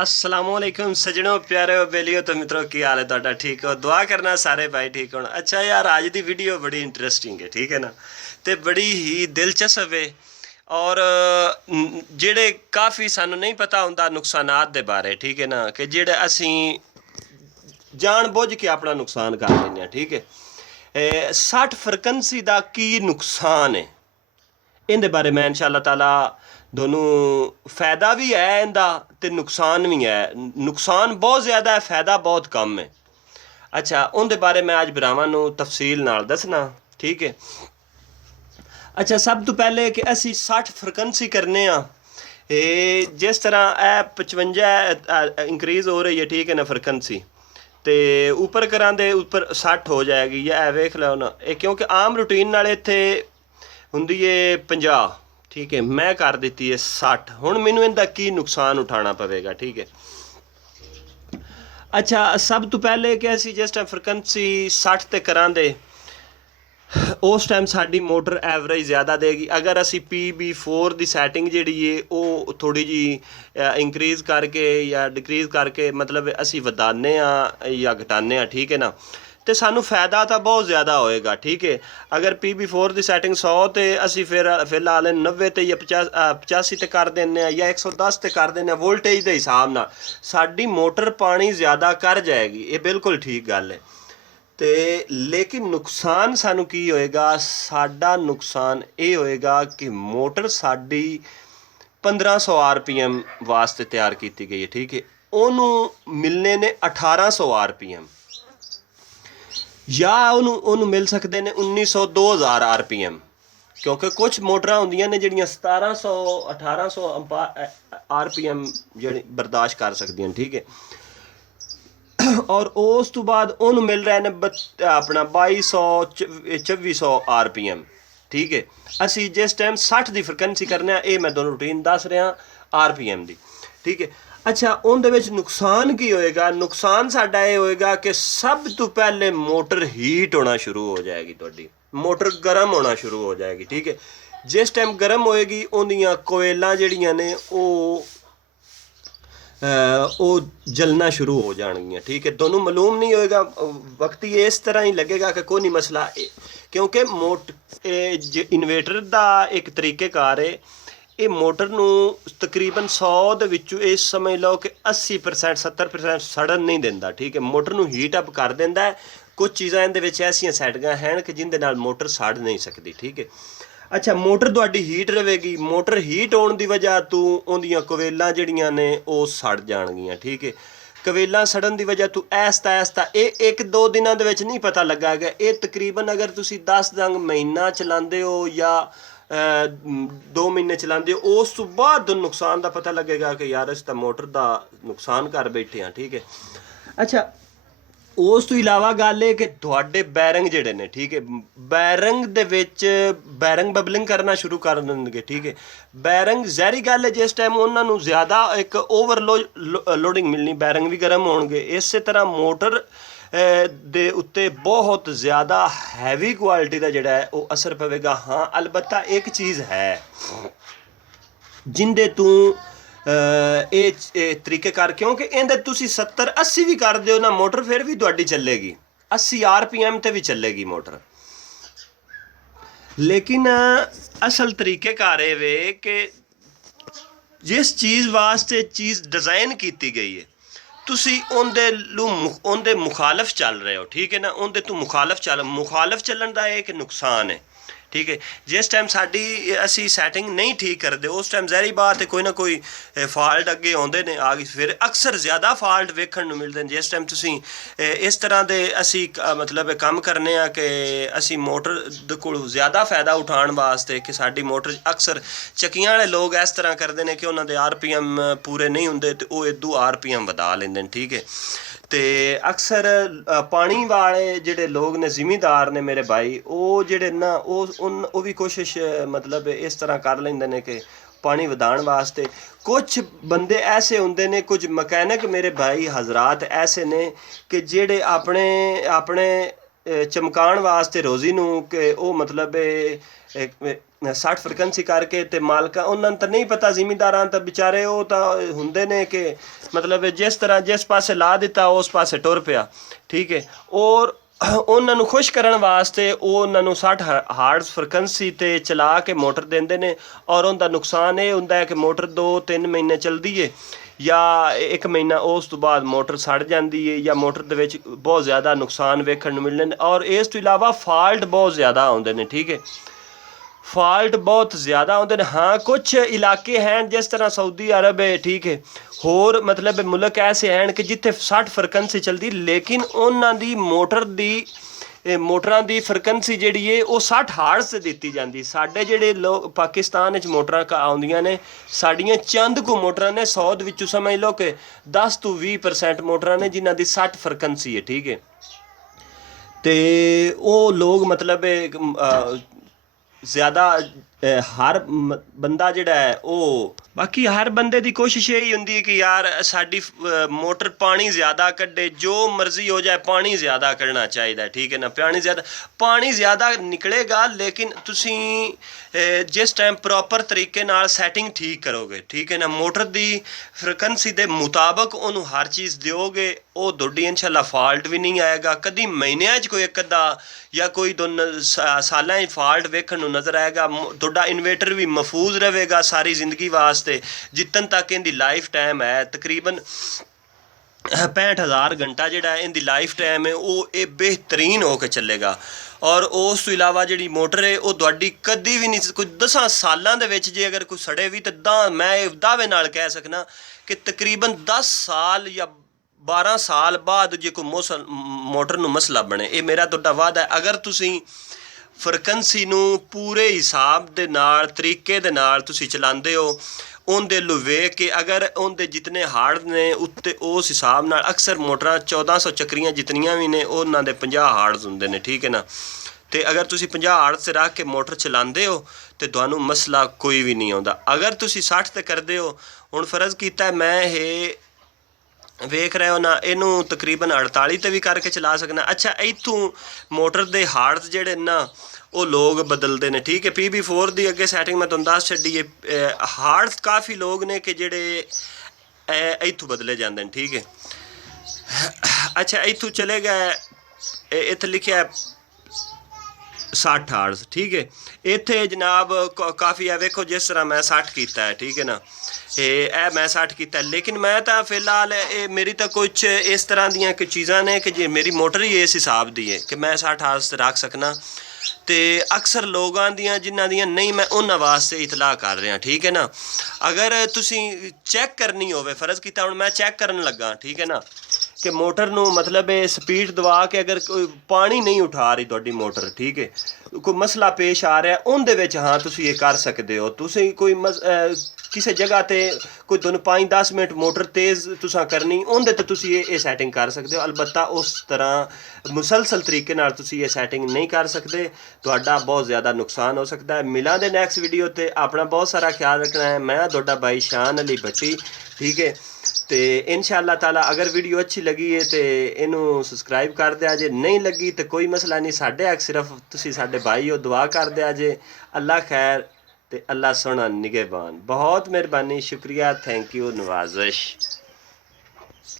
असलामुअलैकुम सजनों प्यारे बेलियो तो मित्रों की हाल है ਤੁਹਾਡਾ ठीक हो दुआ करना सारे भाई ठीक होना। अच्छा यार आज ਦੀ ਵੀਡੀਓ ਬੜੀ ਇੰਟਰਸਟਿੰਗ ਹੈ ਠੀਕ ਹੈ ਨਾ ਤੇ ਬੜੀ ਹੀ ਦਿਲਚਸਪ ਹੈ ਔਰ ਜਿਹੜੇ ਕਾਫੀ ਸਾਨੂੰ ਨਹੀਂ ਪਤਾ ਹੁੰਦਾ ਨੁਕਸਾਨਾਤ ਦੇ ਬਾਰੇ ਠੀਕ ਹੈ ਨਾ ਕਿ ਜਿਹੜੇ ਅਸੀਂ ਜਾਣ ਬੁੱਝ ਕੇ ਆਪਣਾ ਨੁਕਸਾਨ ਕਰ ਲੈਂਦੇ ਹਾਂ ਠੀਕ ਹੈ। 60 ਫ੍ਰੀਕੁਐਂਸੀ ਦਾ ਕੀ ਨੁਕਸਾਨ ਹੈ ਇਹਦੇ ਬਾਰੇ ਮੈਂ ਇਨਸ਼ਾ ਅੱਲਾਹ ਤਾਲਾ दोनों फ़ायदा भी है इनका तो नुकसान भी है। नुकसान बहुत ज़्यादा है, फ़ायदा बहुत कम है। अच्छा उनके बारे मैं अज भरावां नूं तफसील नाल दसना ठीक है। अच्छा सब तो पहले कि असी 60 फ्रीक्वेंसी करने जिस तरह ए 55 इंक्रीज़ हो रही है ठीक है ना फ्रीक्वेंसी तो उपर करा दे उपर 60 हो जाएगी या वेख लो ना क्योंकि आम रूटीन नाल इत्थे हुंदी है 50 ठीक है मैं कर दी है 60 हुण मैनूं इहदा की नुकसान उठाना पवेगा ठीक है। अच्छा सब तो पहले कि असी जिस टाइम फ्रीक्वेंसी 60 ते करांदे उस टाइम साडी मोटर एवरेज ज़्यादा देगी। अगर असी PB4 की सैटिंग जिहड़ी है वो थोड़ी जी इंक्रीज़ करके या डिक्रीज़ करके मतलब असी वधाने या घटाने ठीक है ना तो सानू फ़ायदा तो बहुत ज़्यादा होएगा ठीक है। अगर PB4 की सैटिंग 100 तो असी फिलहाल 90 ते या 85 ते कर देने या 110 ते कर देने वोल्टेज के हिसाब नाल साडी मोटर पानी ज़्यादा कर जाएगी ये बिल्कुल ठीक गल है। तो लेकिन नुकसान सानू की होएगा साडा नुकसान ये होएगा कि मोटर साडी 1500 RPM वास्ते तैयार की गई है ठीक है उन्होंने मिलने ने 1800 RPM या उन्होंने मिल सकते हैं 1900 2000 RPM क्योंकि कुछ मोटर होंदियां ने जिहड़ियां 1700 1800 RPM जिहड़ी बर्दाश्त कर सकदियां ठीक है। और उस तो बाद उन्होंने मिल रहे हैं अपना 2200 2400 RPM ठीक है। असी जिस टाइम 60 की फ्रीक्वेंसी करने ये मैं दोनों रूटीन दस रहा RPM की ठीक है। अच्छा उनदे विच नुकसान की होएगा नुकसान साडा ये होएगा कि सब तो पहले मोटर हीट होना शुरू हो जाएगी तुहाडी मोटर गर्म होना शुरू हो जाएगी ठीक है। जिस टाइम गर्म होएगी उहदियां कोयलां जिहड़ियां ने वो जलना शुरू हो जाएंगियां ठीक है। दोनों मालूम नहीं होएगा वक्त ही इस तरह ही लगेगा कि कोई नहीं मसला क्योंकि इन्वेटर का एक तरीक़ेकार है ये मोटर नूं तकरीबन 100 दे विचों ये समझ लो कि 80% 70% सड़न नहीं देंदा ठीक है मोटर नूं हीट अप कर देंदा है। कुछ चीज़ां इहदे विच ऐसियां सैटिंगां हैं कि जिंदे नाल मोटर सड़ नहीं सकती ठीक है। अच्छा मोटर तुहाडी हीट रहेगी मोटर हीट होने की वजह तो उहदियां कोवेलां जिहड़ियां ने वो सड़ जाणगियां ठीक है। कवेलां सड़न की वजह तो ऐसता ऐसता ये एक दो दिनों के विच नहीं पता लगा गया ये तकरीबन अगर तुसी 10 दंग महीना चलाते हो या 2 महीने चलाते हो उस तो बाद नुकसान का पता लगेगा कि यार इस मोटर का नुकसान कर बैठे हैं ठीक है। अच्छा उस तो इलावा गल है कि तुहाडे बैरंग जिहड़े ने ठीक है बैरंग दे विच बैरंग बबलिंग करना शुरू कर देंगे ठीक है। बैरंग जहरी गल है जिस टाइम उन्होंने ज़्यादा एक लोडिंग मिलनी बैरंग भी गर्म होणगे इस तरह मोटर दे उत्ते बहुत ज़्यादा हैवी क्वालिटी का जिहड़ा है वो असर पवेगा। हाँ अलबत्ता एक चीज़ है जिंदे तू तरीक़ेकार क्योंकि इहदे तुसी 70 80 भी कर दिओ ना मोटर फिर भी तुहाडी चलेगी 80 RPM ते भी चलेगी मोटर। लेकिन असल तरीक़ेकार ये वे कि जिस चीज़ वास्ते चीज़ डिज़ाइन की गई है तुसी उनदे मुखालफ चल रहे हो ठीक है ना उनदे तू मुखालफ चलन का एक नुकसान है ठीक है। जिस टाइम साडी असी सैटिंग नहीं ठीक करते उस टाइम ज़ाहिर बात है कोई ना कोई फॉल्ट अगे आउंदे ने आ गई फिर अक्सर ज़्यादा फॉल्ट वेखण नूं मिलदे ने जिस टाइम तुसी इस तरह दे असी मतलब काम करने कि असी मोटर दे कोल ज़्यादा फ़ायदा उठाउण वास्ते कि साडी मोटर अक्सर चक्कियां वाले लोग इस तरह करते हैं कि उन्हां दे RPM पूरे नहीं हुंदे ते वो इदू RPM वधा लैंदे ने ठीक है। तो अक्सर पानी वाले जिहड़े लोग ने जिमीदार ने मेरे भाई वो जिहड़े ना वो भी कोशिश मतलब इस तरह कर लेंदे ने कि पानी वधाउण वास्ते कुछ बंदे ऐसे होंदे ने कुछ मकैनिक मेरे भाई हजरात ऐसे ने कि जिहड़े अपने ਚਮਕਾਉਣ ਵਾਸਤੇ ਰੋਜ਼ੀ ਨੂੰ ਕਿ ਉਹ ਮਤਲਬ 60 ਫ੍ਰੀਕੁਐਂਸੀ ਕਰਕੇ ਤੇ ਮਾਲਕਾਂ ਉਹਨਾਂ ਨੂੰ ਤਾਂ ਨਹੀਂ ਪਤਾ, ਜ਼ਿਮੀਂਦਾਰਾਂ ਤਾਂ ਵਿਚਾਰੇ ਉਹ ਤਾਂ ਹੁੰਦੇ ਨੇ ਕਿ ਮਤਲਬ ਜਿਸ ਤਰ੍ਹਾਂ ਜਿਸ ਪਾਸੇ ਲਾ ਦਿੱਤਾ ਉਸ ਪਾਸੇ ਟੁਰ ਪਿਆ, ਠੀਕ ਹੈ। ਔਰ ਉਹਨਾਂ ਨੂੰ ਖੁਸ਼ ਕਰਨ ਵਾਸਤੇ ਉਹ ਉਹਨਾਂ ਨੂੰ 60 ਹਾਰਟਸ ਫ੍ਰੀਕੁਐਂਸੀ 'ਤੇ ਚਲਾ ਕੇ ਮੋਟਰ ਦਿੰਦੇ ਨੇ, ਔਰ ਉਹਦਾ ਨੁਕਸਾਨ ਇਹ ਹੁੰਦਾ ਹੈ ਕਿ ਮੋਟਰ 2-3 ਮਹੀਨੇ ਚੱਲਦੀ ਹੈ ਜਾਂ 1 ਮਹੀਨਾ ਉਸ ਤੋਂ ਬਾਅਦ ਮੋਟਰ ਸੜ ਜਾਂਦੀ ਹੈ ਜਾਂ ਮੋਟਰ ਦੇ ਵਿੱਚ ਬਹੁਤ ਜ਼ਿਆਦਾ ਨੁਕਸਾਨ ਵੇਖਣ ਨੂੰ ਮਿਲਦੇ ਨੇ। ਔਰ ਇਸ ਤੋਂ ਇਲਾਵਾ ਫਾਲਟ ਬਹੁਤ ਜ਼ਿਆਦਾ ਆਉਂਦੇ ਨੇ, ਠੀਕ ਹੈ, ਫਾਲਟ ਬਹੁਤ ਜ਼ਿਆਦਾ ਆਉਂਦੇ ਨੇ। ਹਾਂ ਕੁਛ ਇਲਾਕੇ ਹਨ ਜਿਸ ਤਰ੍ਹਾਂ ਸਾਊਦੀ ਅਰਬ ਹੈ, ਠੀਕ ਹੈ, ਹੋਰ ਮਤਲਬ ਮੁਲਕ ਐਸੇ ਹਨ ਕਿ ਜਿੱਥੇ 60 ਫ੍ਰੀਕੁਐਂਸੀ ਚੱਲਦੀ, ਲੇਕਿਨ ਉਹਨਾਂ ਦੀ ਮੋਟਰਾਂ ਦੀ ਫ੍ਰੀਕੁਐਂਸੀ ਜਿਹੜੀ ਹੈ ਉਹ 60 ਹਾਰਟਸ 'ਤੇ ਦਿੱਤੀ ਜਾਂਦੀ। ਸਾਡੇ ਜਿਹੜੇ ਲੋਕ ਪਾਕਿਸਤਾਨ ਵਿੱਚ ਮੋਟਰਾਂ ਆਉਂਦੀਆਂ ਨੇ, ਸਾਡੀਆਂ ਚੰਦ ਕੁ ਮੋਟਰਾਂ ਨੇ, 100 ਦੇ ਵਿੱਚੋਂ ਸਮਝ ਲਓ ਕਿ 10 ਤੋਂ 20% ਮੋਟਰਾਂ ਨੇ ਜਿਨ੍ਹਾਂ ਦੀ 60 ਫ੍ਰੀਕੁਐਂਸੀ ਹੈ, ਠੀਕ ਹੈ। ਤੇ ਉਹ ਲੋਕ ਮਤਲਬ ਜ਼ਿਆਦਾ ਹਰ ਬੰਦਾ ਜਿਹੜਾ ਹੈ ਉਹ, ਬਾਕੀ ਹਰ ਬੰਦੇ ਦੀ ਕੋਸ਼ਿਸ਼ ਇਹੀ ਹੁੰਦੀ ਹੈ ਕਿ ਯਾਰ ਸਾਡੀ ਮੋਟਰ ਪਾਣੀ ਜ਼ਿਆਦਾ ਕੱਢੇ, ਜੋ ਮਰਜ਼ੀ ਹੋ ਜਾਏ ਪਾਣੀ ਜ਼ਿਆਦਾ ਕੱਢਣਾ ਚਾਹੀਦਾ, ਠੀਕ ਹੈ ਨਾ। ਪਾਣੀ ਜ਼ਿਆਦਾ ਨਿਕਲੇਗਾ, ਲੇਕਿਨ ਤੁਸੀਂ ਜਿਸ ਟਾਈਮ ਪ੍ਰੋਪਰ ਤਰੀਕੇ ਨਾਲ ਸੈਟਿੰਗ ਠੀਕ ਕਰੋਗੇ, ਠੀਕ ਹੈ ਨਾ, ਮੋਟਰ ਦੀ ਫ੍ਰੀਕੁਐਂਸੀ ਦੇ ਮੁਤਾਬਕ ਉਹਨੂੰ ਹਰ ਚੀਜ਼ ਦਿਓਗੇ, ਉਹ ਤੁਹਾਡੀ ਇਨਸ਼ਾਅੱਲਾ ਫਾਲਟ ਵੀ ਨਹੀਂ ਆਏਗਾ। ਕਦੀ ਮਹੀਨਿਆਂ 'ਚ ਕੋਈ ਇੱਕ ਅੱਧਾ ਜਾਂ ਕੋਈ ਸਾਲਾਂ 'ਚ ਫਾਲਟ ਵੇਖਣ ਨੂੰ ਨਜ਼ਰ ਆਏਗਾ। ਤੁਹਾਡਾ ਇਨਵੇਟਰ ਵੀ ਮਹਿਫੂਜ਼ ਰਹੇਗਾ ਸਾਰੀ ਜ਼ਿੰਦਗੀ ਵਾਸਤੇ, ਜਿੱਤਨ ਤੱਕ ਇਹਦੀ ਲਾਈਫ ਟਾਈਮ ਹੈ ਤਕਰੀਬਨ 65,000 ਘੰਟਾ ਜਿਹੜਾ ਇਹਦੀ ਲਾਈਫ ਟਾਈਮ ਹੈ ਉਹ ਇਹ ਬਿਹਤਰੀਨ ਹੋ ਕੇ ਚੱਲੇਗਾ। ਔਰ ਉਸ ਤੋਂ ਇਲਾਵਾ ਜਿਹੜੀ ਮੋਟਰ ਹੈ ਉਹ ਤੁਹਾਡੀ ਕਦੀ ਵੀ ਨਹੀਂ, ਕੋਈ 10 ਸਾਲਾਂ ਦੇ ਵਿੱਚ ਜੇ ਅਗਰ ਕੋਈ ਸੜੇ ਵੀ ਤਾਂ ਮੈਂ ਇਹ ਦਾਅਵੇ ਨਾਲ ਕਹਿ ਸਕਣਾ ਕਿ ਤਕਰੀਬਨ 10 ਸਾਲ ਜਾਂ 12 ਸਾਲ ਬਾਅਦ ਜੇ ਕੋਈ ਮੋਟਰ ਨੂੰ ਮਸਲਾ ਬਣੇ, ਇਹ ਮੇਰਾ ਤੁਹਾਡਾ ਵਾਅਦਾ ਹੈ। ਅਗਰ ਤੁਸੀਂ ਫ੍ਰੀਕੁਐਂਸੀ ਨੂੰ ਪੂਰੇ ਹਿਸਾਬ ਦੇ ਨਾਲ ਤਰੀਕੇ ਦੇ ਨਾਲ ਤੁਸੀਂ ਚਲਾਉਂਦੇ ਹੋ, ਉਹਦੇ ਨੂੰ ਵੇਖ ਕੇ, ਅਗਰ ਉਹਦੇ ਜਿਤਨੇ ਹਾਰਡ ਨੇ ਉੱਤੇ ਉਸ ਹਿਸਾਬ ਨਾਲ, ਅਕਸਰ ਮੋਟਰਾਂ 1400 ਚੱਕਰੀਆਂ ਜਿਤਨੀਆਂ ਵੀ ਨੇ ਉਹਨਾਂ ਦੇ 50 ਹਾਰਡਸ ਹੁੰਦੇ ਨੇ, ਠੀਕ ਹੈ ਨਾ। ਤੇ ਅਗਰ ਤੁਸੀਂ 50 ਹਾਰਡਸ 'ਤੇ ਰੱਖ ਕੇ ਮੋਟਰ ਚਲਾਉਂਦੇ ਹੋ ਤੇ ਤੁਹਾਨੂੰ ਮਸਲਾ ਕੋਈ ਵੀ ਨਹੀਂ ਆਉਂਦਾ। ਅਗਰ ਤੁਸੀਂ 60 'ਤੇ ਕਰਦੇ ਹੋ, ਹੁਣ ਫਰਜ਼ ਕੀਤਾ ਮੈਂ ਇਹ ਵੇਖ ਰਹੇ ਹੋ ਨਾ, ਇਹਨੂੰ ਤਕਰੀਬਨ 48 ਤੇ ਵੀ ਕਰਕੇ ਚਲਾ ਸਕਣਾ। ਅੱਛਾ, ਇੱਥੋਂ ਮੋਟਰ ਦੇ ਹਾਰਡਸ ਜਿਹੜੇ ਨਾ ਉਹ ਲੋਕ ਬਦਲਦੇ ਨੇ, ਠੀਕ ਹੈ। PB4 ਦੀ ਅੱਗੇ ਸੈਟਿੰਗ ਮੈਂ ਤੁਹਾਨੂੰ ਦੱਸ ਛੱਡੀ ਹੈ। ਹਾਰਡਸ ਕਾਫੀ ਲੋਕ ਨੇ ਕਿ ਜਿਹੜੇ ਇੱਥੋਂ ਬਦਲੇ ਜਾਂਦੇ ਨੇ, ਠੀਕ ਹੈ। ਅੱਛਾ, ਇੱਥੋਂ ਚਲੇ ਗਏ, ਇੱਥੇ ਲਿਖਿਆ 60 ਹਾਰਡਸ, ਠੀਕ ਹੈ। ਇੱਥੇ ਜਨਾਬ ਕਾਫੀ ਹੈ, ਵੇਖੋ ਜਿਸ ਤਰ੍ਹਾਂ ਮੈਂ 60 ਕੀਤਾ ਹੈ, ਠੀਕ ਹੈ ਨਾ, ਇਹ ਮੈਂ 60 ਕੀਤਾ। ਲੇਕਿਨ ਮੈਂ ਤਾਂ ਫਿਲਹਾਲ ਇਹ ਮੇਰੀ ਤਾਂ ਕੁਛ ਇਸ ਤਰ੍ਹਾਂ ਦੀਆਂ ਕਿ ਚੀਜ਼ਾਂ ਨੇ ਕਿ ਜੇ ਮੇਰੀ ਮੋਟਰ ਹੀ ਇਸ ਹਿਸਾਬ ਦੀ ਹੈ ਕਿ ਮੈਂ 60 ਹਾਰਡਸ ਰੱਖ ਸਕਣਾ। ਤੇ ਅਕਸਰ ਲੋਕਾਂ ਦੀਆਂ ਜਿਨ੍ਹਾਂ ਦੀਆਂ ਨਹੀਂ, ਮੈਂ ਉਹਨਾਂ ਵਾਸਤੇ ਇਤਲਾਹ ਕਰ ਰਿਹਾ, ਠੀਕ ਹੈ ਨਾ। ਅਗਰ ਤੁਸੀਂ ਚੈੱਕ ਕਰਨੀ ਹੋਵੇ, ਫਰਜ਼ ਕੀਤਾ ਹੁਣ ਮੈਂ ਚੈੱਕ ਕਰਨ ਲੱਗਾ, ਠੀਕ ਹੈ ਨਾ, ਕਿ ਮੋਟਰ ਨੂੰ ਮਤਲਬ ਇਹ ਸਪੀਡ ਦਵਾ ਕੇ ਅਗਰ ਕੋਈ ਪਾਣੀ ਨਹੀਂ ਉਠਾ ਰਹੀ ਤੁਹਾਡੀ ਮੋਟਰ, ਠੀਕ ਹੈ, ਕੋਈ ਮਸਲਾ ਪੇਸ਼ ਆ ਰਿਹਾ ਉਹਦੇ ਵਿੱਚ, ਹਾਂ ਤੁਸੀਂ ਇਹ ਕਰ ਸਕਦੇ ਹੋ। ਤੁਸੀਂ ਕੋਈ ਕਿਸੇ ਜਗ੍ਹਾ ਤੇ ਕੋਈ ਤੁਹਾਨੂੰ 5-10 ਮਿੰਟ ਮੋਟਰ ਤੇਜ਼ ਤੁਸੀਂ ਕਰਨੀ, ਉਹਦੇ ਤੇ ਤੁਸੀਂ ਇਹ ਸੈਟਿੰਗ ਕਰ ਸਕਦੇ ਹੋ। ਅਲਬੱਤਾ ਉਸ ਤਰ੍ਹਾਂ ਮੁਸਲਸਲ ਤਰੀਕੇ ਨਾਲ ਤੁਸੀਂ ਇਹ ਸੈਟਿੰਗ ਨਹੀਂ ਕਰ ਸਕਦੇ, ਤੁਹਾਡਾ ਬਹੁਤ ਜ਼ਿਆਦਾ ਨੁਕਸਾਨ ਹੋ ਸਕਦਾ ਹੈ। ਮਿਲਾਂਗੇ ਨੈਕਸਟ ਵੀਡੀਓ ਤੇ, ਆਪਣਾ ਬਹੁਤ ਸਾਰਾ ਖਿਆਲ ਰੱਖਣਾ ਹੈ। ਮੈਂ ਤੁਹਾਡਾ ਭਾਈ ਸ਼ਾਨ ਅਲੀ ਭੱਟੀ, ਠੀਕ ਹੈ। ਤੇ ਇਨਸ਼ਾਅੱਲਾ ਤਾਲਾ ਅਗਰ ਵੀਡੀਓ ਅੱਛੀ ਲੱਗੀ ਹੈ ਤੇ ਇਹਨੂੰ ਸਬਸਕ੍ਰਾਈਬ ਕਰ ਦਿਆ ਜੇ, ਨਹੀਂ ਲੱਗੀ ਤੇ ਕੋਈ ਮਸਲਾ ਨਹੀਂ, ਸਾਡੇ ਸਿਰਫ ਤੁਸੀਂ ਸਾਡੇ ਭਾਈ ਹੋ, ਦੁਆ ਕਰ ਦਿਆ ਜੇ। ਅੱਲਾ ਖੈਰ ਤੇ ਅੱਲਾ ਸੋਹਣਾ ਨਿਗਹਿਬਾਨ। ਬਹੁਤ ਮਿਹਰਬਾਨੀ, ਸ਼ੁਕਰੀਆ, ਥੈਂਕ ਯੂ, ਨਵਾਜ਼ਿਸ਼।